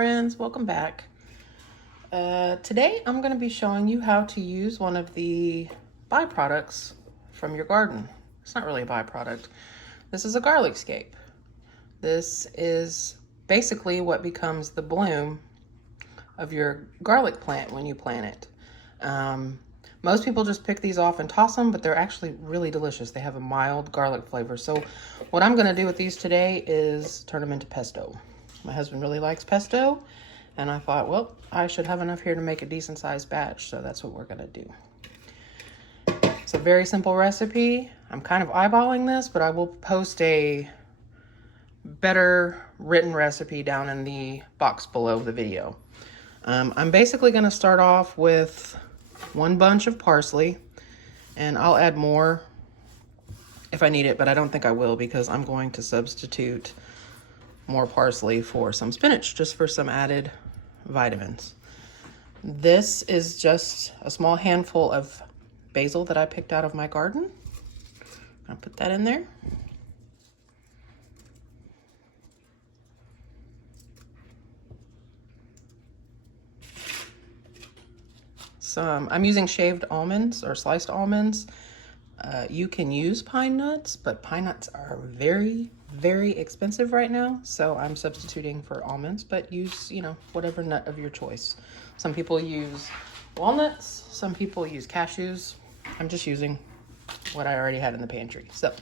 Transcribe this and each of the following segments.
friends, welcome back. Today I'm going to be showing you how to use one of the byproducts from your garden. It's not really a byproduct. This is a garlic scape. This is basically what becomes the bloom of your garlic plant when you plant it. Most people just pick these off and toss them, but they're actually really delicious. They have a mild garlic flavor. So what I'm going to do with these today is turn them into pesto. My husband really likes pesto, and I thought, well, I should have enough here to make a decent sized batch, so that's what we're going to do. It's a very simple recipe. I'm kind of eyeballing this, but I will post a better written recipe down in the box below the video. I'm basically going to start off with one bunch of parsley, and I'll add more if I need it, but I don't think I will because I'm going to substitute more parsley for some spinach just for some added vitamins. This is just a small handful of basil that I picked out of my garden. I'll put that in there. I'm using shaved almonds or sliced almonds. You can use pine nuts, but pine nuts are very, very expensive right now. So I'm substituting for almonds, but use, whatever nut of your choice. Some people use walnuts, some people use cashews. I'm just using what I already had in the pantry. So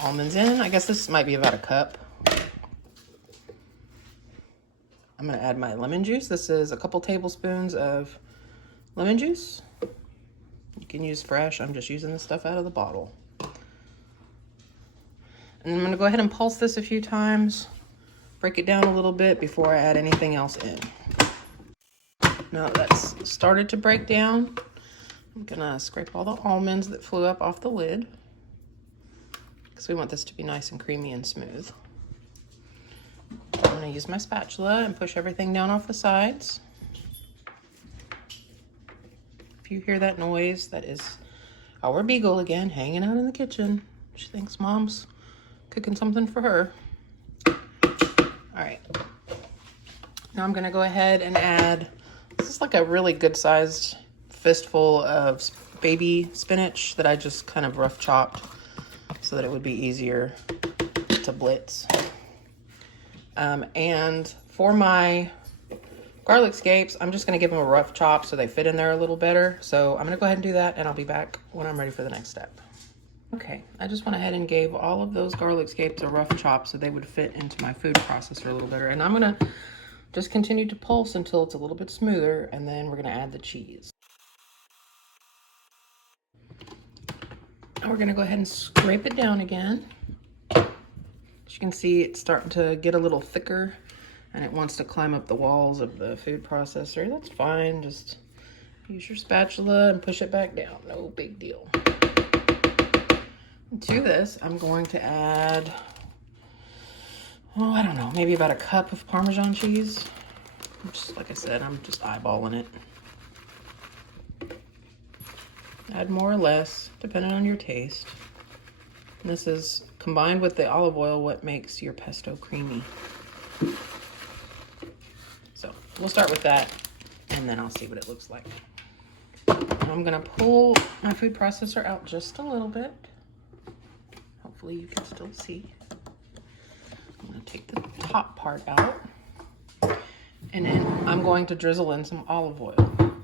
almonds in, I guess this might be about a cup. I'm gonna add my lemon juice. This is a couple tablespoons of lemon juice. You can use fresh. I'm just using the stuff out of the bottle. And I'm going to go ahead and pulse this a few times, break it down a little bit before I add anything else in. Now that's started to break down. I'm going to scrape all the almonds that flew up off the lid because we want this to be nice and creamy and smooth. I'm going to use my spatula and push everything down off the sides. If you hear that noise, that is our beagle again, hanging out in the kitchen. She thinks mom's cooking something for her. All right. Now I'm gonna go ahead and add, this is like a really good sized fistful of baby spinach that I just kind of rough chopped so that it would be easier to blitz. And for my garlic scapes, I'm just going to give them a rough chop so they fit in there a little better. So I'm going to go ahead and do that, and I'll be back when I'm ready for the next step. Okay, I just went ahead and gave all of those garlic scapes a rough chop so they would fit into my food processor a little better. And I'm going to just continue to pulse until it's a little bit smoother, and then we're going to add the cheese. And we're going to go ahead and scrape it down again. As you can see, it's starting to get a little thicker, and it wants to climb up the walls of the food processor. That's fine. Just use your spatula and push it back down. No big deal. To this, I'm going to add, I don't know, maybe about a cup of Parmesan cheese. Just like I said, I'm just eyeballing it. Add more or less, depending on your taste. And this is combined with the olive oil what makes your pesto creamy. So we'll start with that, and then I'll see what it looks like. I'm gonna pull my food processor out just a little bit. Hopefully you can still see. I'm gonna take the top part out, and then I'm going to drizzle in some olive oil.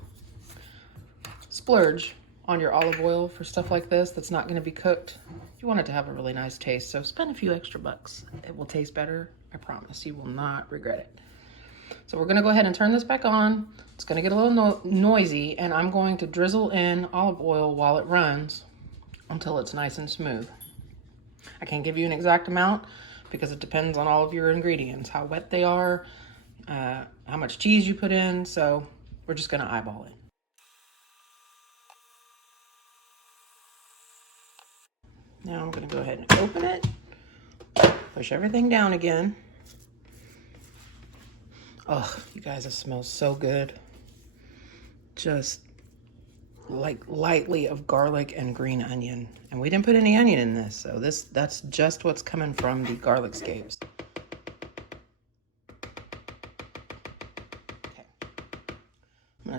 Splurge on your olive oil for stuff like this that's not gonna be cooked. You want it to have a really nice taste, so spend a few extra bucks. It will taste better, I promise. You will not regret it. So we're gonna go ahead and turn this back on. It's gonna get a little noisy, and I'm going to drizzle in olive oil while it runs until it's nice and smooth. I can't give you an exact amount because it depends on all of your ingredients, how wet they are, how much cheese you put in, so we're just gonna eyeball it. Now I'm gonna go ahead and open it, push everything down again. Oh, you guys, it smells so good. Just like lightly of garlic and green onion. And we didn't put any onion in this, so that's just what's coming from the garlic scapes.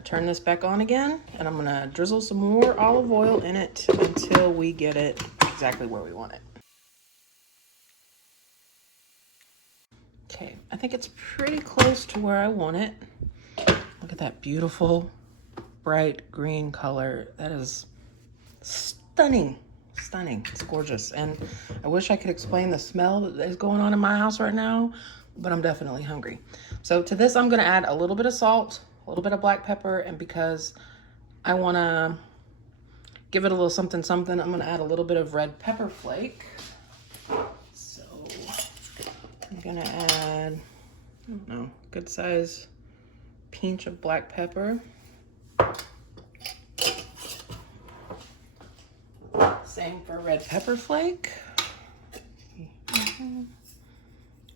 turn this back on again, and I'm gonna drizzle some more olive oil in it until we get it exactly where we want it. Okay, I think it's pretty close to where I want it. Look at that beautiful, bright green color. That is stunning. Stunning. It's gorgeous. And I wish I could explain the smell that is going on in my house right now, but I'm definitely hungry. So to this, I'm going to add a little bit of salt, a little bit of black pepper, and because I want to give it a little something something, I'm going to add a little bit of red pepper flake. So I'm going to add, I don't know, good size pinch of black pepper. Same for red pepper flake. You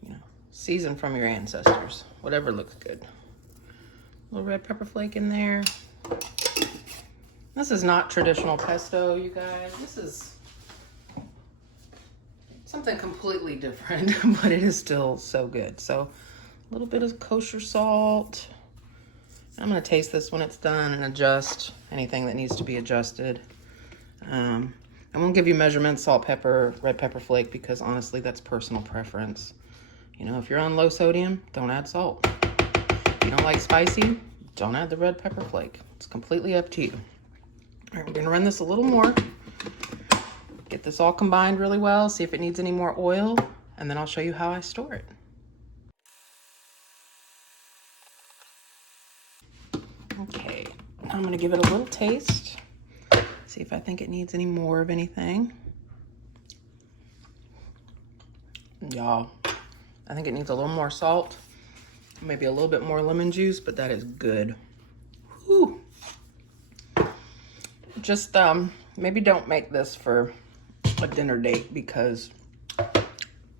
know, season from your ancestors, whatever looks good. A little red pepper flake in there. This is not traditional pesto, you guys. This is something completely different, but it is still so good. So a little bit of kosher salt. I'm gonna taste this when it's done and adjust anything that needs to be adjusted. I won't give you measurements, salt, pepper, red pepper flake, because honestly, that's personal preference. You know, if you're on low sodium, don't add salt. If you don't like spicy, don't add the red pepper flake. It's completely up to you. All right, we're gonna run this a little more. Get this all combined really well, see if it needs any more oil, and then I'll show you how I store it. Okay, now I'm gonna give it a little taste. See if I think it needs any more of anything. Y'all, I think it needs a little more salt, maybe a little bit more lemon juice, but that is good. Whew. Just maybe don't make this for a dinner date because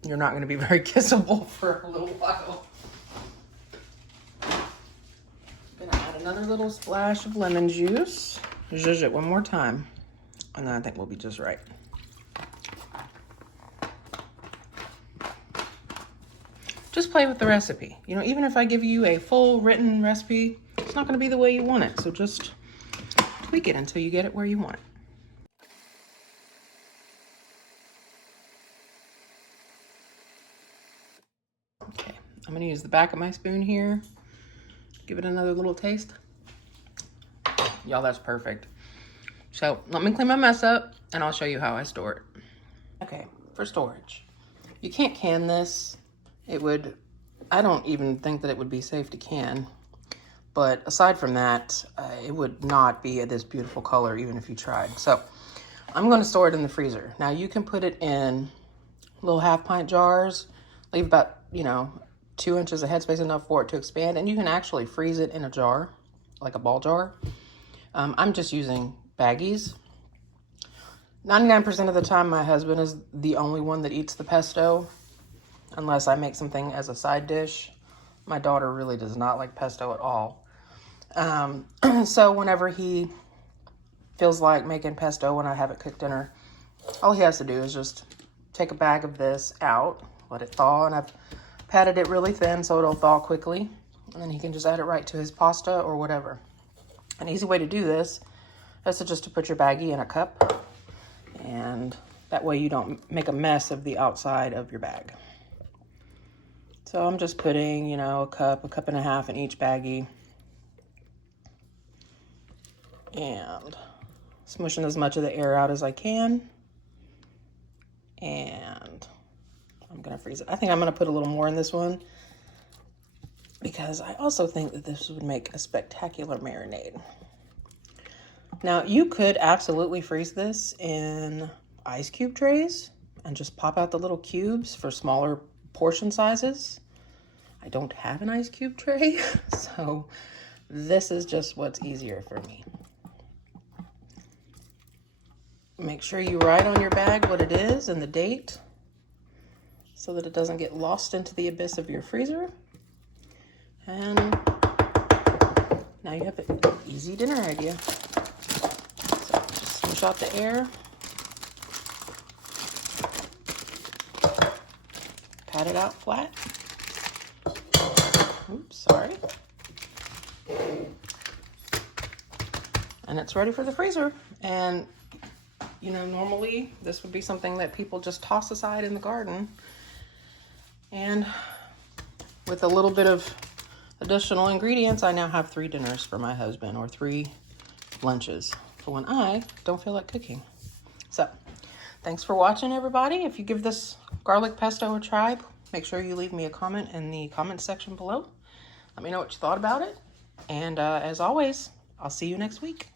you're not gonna be very kissable for a little while. I'm gonna add another little splash of lemon juice. Zhuzh it one more time, and then I think we'll be just right. Just play with the recipe. You know, even if I give you a full written recipe, it's not gonna be the way you want it. So just tweak it until you get it where you want it. Okay, I'm gonna use the back of my spoon here. Give it another little taste. Y'all, that's perfect. So let me clean my mess up and I'll show you how I store it. Okay, for storage. You can't can this. I don't even think that it would be safe to can. But aside from that, it would not be this beautiful color even if you tried. So I'm gonna store it in the freezer. Now you can put it in little 1/2 pint jars, leave about, 2 inches of headspace, enough for it to expand, and you can actually freeze it in a jar, like a ball jar. I'm just using baggies. 99% of the time, my husband is the only one that eats the pesto, unless I make something as a side dish. My daughter really does not like pesto at all. So whenever he feels like making pesto when I haven't cooked dinner, all he has to do is just take a bag of this out, let it thaw, and I've patted it really thin so it'll thaw quickly, and then he can just add it right to his pasta or whatever. An easy way to do this is just to put your baggie in a cup, and that way you don't make a mess of the outside of your bag. So I'm just putting, a cup and a half in each baggie, and smushing as much of the air out as I can. And I'm gonna freeze it. I think I'm gonna put a little more in this one because I also think that this would make a spectacular marinade. Now, you could absolutely freeze this in ice cube trays and just pop out the little cubes for smaller portion sizes. I don't have an ice cube tray, so this is just what's easier for me. Make sure you write on your bag what it is and the date so that it doesn't get lost into the abyss of your freezer. And now you have an easy dinner idea. So just smush out the air. Pat it out flat. Oops, sorry. and it's ready for the freezer. And you know, normally this would be something that people just toss aside in the garden. And with a little bit of additional ingredients, I now have 3 dinners for my husband, or 3 lunches for when I don't feel like cooking. So, thanks for watching, everybody. If you give this garlic pesto a try, make sure you leave me a comment in the comment section below. Let me know what you thought about it. And as always, I'll see you next week.